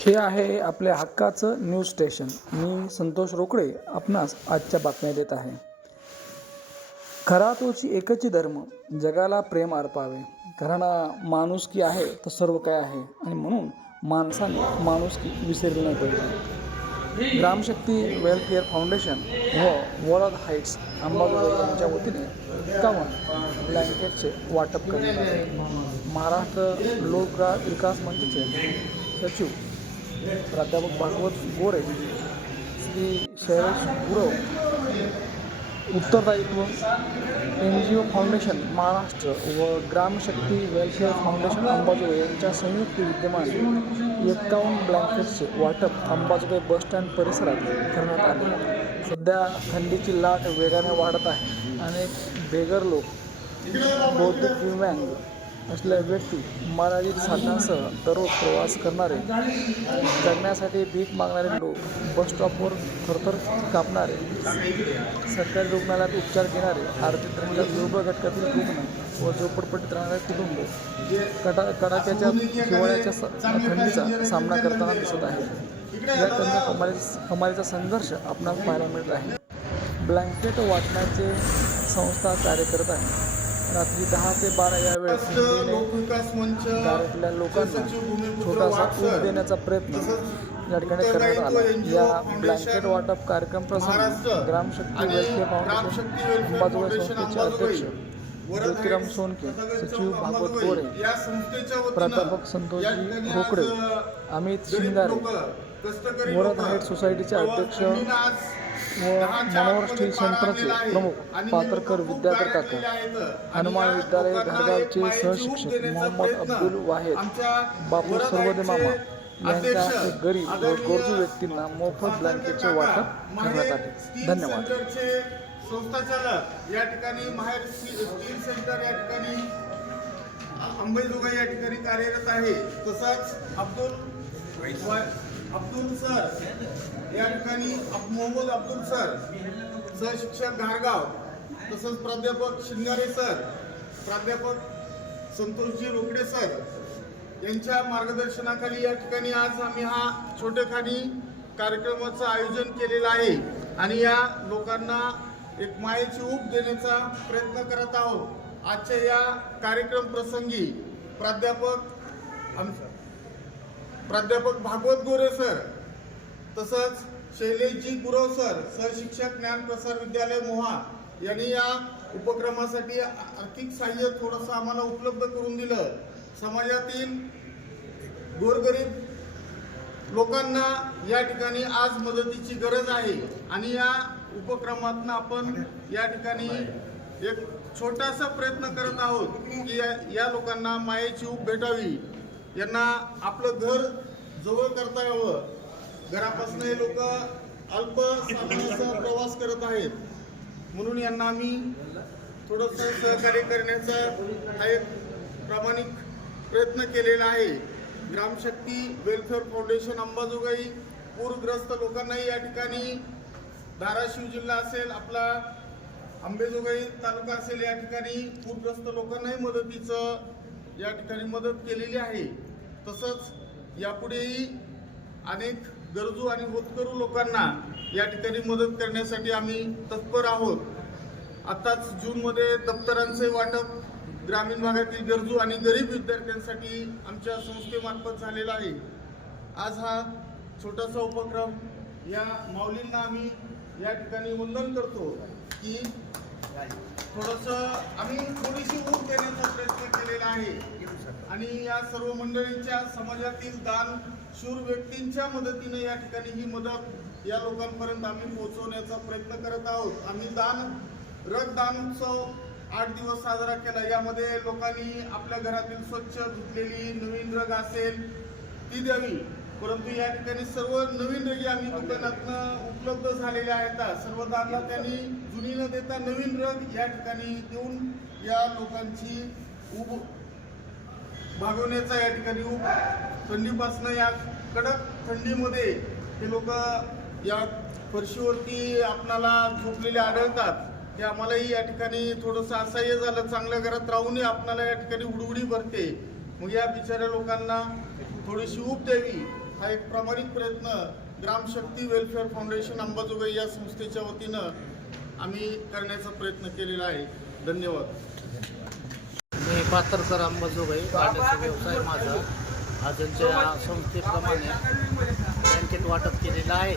हे आहे आपल्या हक्काचं न्यूज स्टेशन मी संतोष रोकडे आपणास आजच्या बातम्या देत आहे. खरा तोची एकच धर्म जगाला प्रेम अर्पावे. कारण माणुसकी आहे तर सर्व काय आहे? आणि म्हणून माणसाने माणुसकी विसरली नाही पाहिजे. ग्रामशक्ती वेलफेअर फाउंडेशन व वॉलद हाईट्स अंबाजोगाई यांच्या वतीने एकावन्न ब्लँकेटचे वाटप करण्यात आले. महाराष्ट्र लोक विकास मंडळीचे सचिव प्राध्यापक भागवत गोरे श्री शैलेश गुरव उत्तरदायित्व N G O foundation Maharashtra व ग्रामशक्ती वेलफेअर फाउंडेशन अंबाजोगाई यांच्या संयुक्त विद्यमान एक्कावन्न ब्लँकेट्सचे वाटप अंबाजोगाई बसस्टँड परिसरात करण्यात आले. सध्या थंडीची लाट वेगाने वाढत आहे. अनेक बेगर लोक बौद्धिक दिव्यांग असलेल्या व्यक्ती मर्यादित साधनांसह दररोज प्रवास करणारे जगण्यासाठी भीक मागणारे लोक बस स्टॉपवर थरथर कापणारे सरकारी रुग्णालयात उपचार घेणारे आर्थिक दृष्ट्या दुर्बळ घटकातील रुग्ण व झोपडपट्टीत राहणारे कुटुंब कटा कडाक्याच्या हिवाळ्याच्या स- थंडीचा सामना करताना दिसत आहे. या त्यांच्या कमाली कमालीचा संघर्ष आपणास पाहायला मिळत आहे. ब्लँकेट वाटण्याचे संस्था कार्य करत आहे. रात्री दहा ते बारा या वेळेस गावातल्या लोकांना छोटासा ऊस देण्याचा प्रयत्न या ठिकाणी करण्यात आला. या ब्लँकेट वाटप कार्यक्रम प्रसंगी ग्रामशक्ती वेलफेअर फाउंडेशन अंबाजोगाई संस्थेचे अध्यक्ष ज्योतिराम सोनके सचिव भागवत गोरे प्राध्यापक संतोषजी रोकडे अमित शिंगारे लोकं, हाईट सोसायटीचे अध्यक्ष व मनोहर स्टील सेंटरचे. प्रमुख पात्रकर विद्याधर काका हनुमान विद्यालय ऊब सहशिक्षक मोहम्मद अब्दुल वाहेद बापू सर्वदे मामा यांच्या गरीब व गरजू व्यक्तींना मोफत ब्लँकेटचे वाटप करण्यात आले. धन्यवाद. संस्थाचालक या ठिकाणी माहेर स्टी- स्टील सेंटर या ठिकाणी अंबेजोगाई या ठिकाणी कार्यरत आहे. तसंच अब्दुल अब्दुल सर. या ठिकाणी मोहम्मद अब्दुल सर. सहशिक्षक घारगाव तसंच प्राध्यापक शिंगारे सर प्राध्यापक संतोषजी रोकडे सर यांच्या मार्गदर्शनाखाली या ठिकाणी आज आम्ही हा छोटेखानी कार्यक्रमाचं आयोजन केलेलं आहे आणि या लोकांना एक मायेची ऊब देण्याचा प्रयत्न करत आहोत. आजच्या या कार्यक्रम प्रसंगी प्राध्यापक आमच्या प्राध्यापक भागवत गोरे सर तसंच शैलेशजी गुरव सर सहशिक्षक ज्ञान प्रसार विद्यालय मोहा यांनी या उपक्रमासाठी आर्थिक सहाय्य थोडंसं आम्हाला उपलब्ध करून दिलं. समाजातील गोरगरीब लोकांना या ठिकाणी आज मदतीची गरज आहे आणि या उपक्रमातून आपण या ठिकाणी एक छोटासा प्रयत्न करत आहोत की या- या लोकांना मायेची ऊब भेटावी. यांना आपलं घर जवळ करता यावं. घरापासून हे लोक अल्प साधनासह प्रवास करत आहेत. म्हणून यांना आम्ही थोडंसं सहकार्य करण्याचा हा एक प्रामाणिक प्रयत्न केलेला आहे. ग्रामशक्ती वेलफेअर फाउंडेशन अंबाजोगाई पूरग्रस्त लोकांनाही या ठिकाणी धाराशिव जिल्हा असेल आपला अंबेजोगाई तालुका असेल या ठिकाणी पूरग्रस्त लोकांनाही मदतीचं या ठिकाणी मदत केलेली आहे. तसंच यापुढेही अनेक गरजू आणि होतकरू लोकांना या ठिकाणी मदत करण्यासाठी आम्ही तत्पर आहोत. आत्ताच जूनमध्ये दप्तरांचे वाटप ग्रामीण भागातील गरजू आणि गरीब विद्यार्थ्यांसाठी आमच्या संस्थेमार्फत झालेला आहे. आज हा छोटासा उपक्रम या माऊलींना आम्ही या ठिकाणी वंदन करतो की थोडंसं आम्ही थोडीशी ऊब देण्याचा आहे. आणि या सर्व मंडळींच्या समाजातील दान शूर व्यक्तींच्या मदतीने या ठिकाणी ही मदत या लोकांपर्यंत आम्ही पोहोचवण्याचा प्रयत्न करत आहोत. आम्ही दान रक्तदान उत्सव आठ दिवस साजरा केला. यामध्ये लोकांनी आपल्या घरातील स्वच्छ धुतलेली नवीन रग असेल ती द्यावी. परंतु या ठिकाणी सर्व नवीन रगी आम्ही दुकानातनं उपलब्ध झालेल्या आहेत. सर्व दानला त्यांनी जुनी न देता नवीन रग या ठिकाणी देऊन या लोकांची उब भागवण्याचा या ठिकाणी ऊब थंडीपासनं या कडक थंडीमध्ये हे लोक या फरशीवरती आपणाला झोपलेले आढळतात. ते आम्हालाही या ठिकाणी थोडंसं असह्य झालं. चांगल्या घरात राहूनही आपणाला या ठिकाणी उडउडी भरते. मग या बिचाऱ्या लोकांना थोडीशी ऊब द्यावी. हा एक प्रामाणिक प्रयत्न ग्रामशक्ती वेलफेअर फाउंडेशन अंबाजोगाई या संस्थेच्या वतीनं आम्ही करण्याचा प्रयत्न केलेला आहे. धन्यवाद. मी पात्रकर अंबाजोगाई पाण्याचा व्यवसाय माझा. आजच्या संस्थेप्रमाणे बँकेत वाटप केलेलं आहे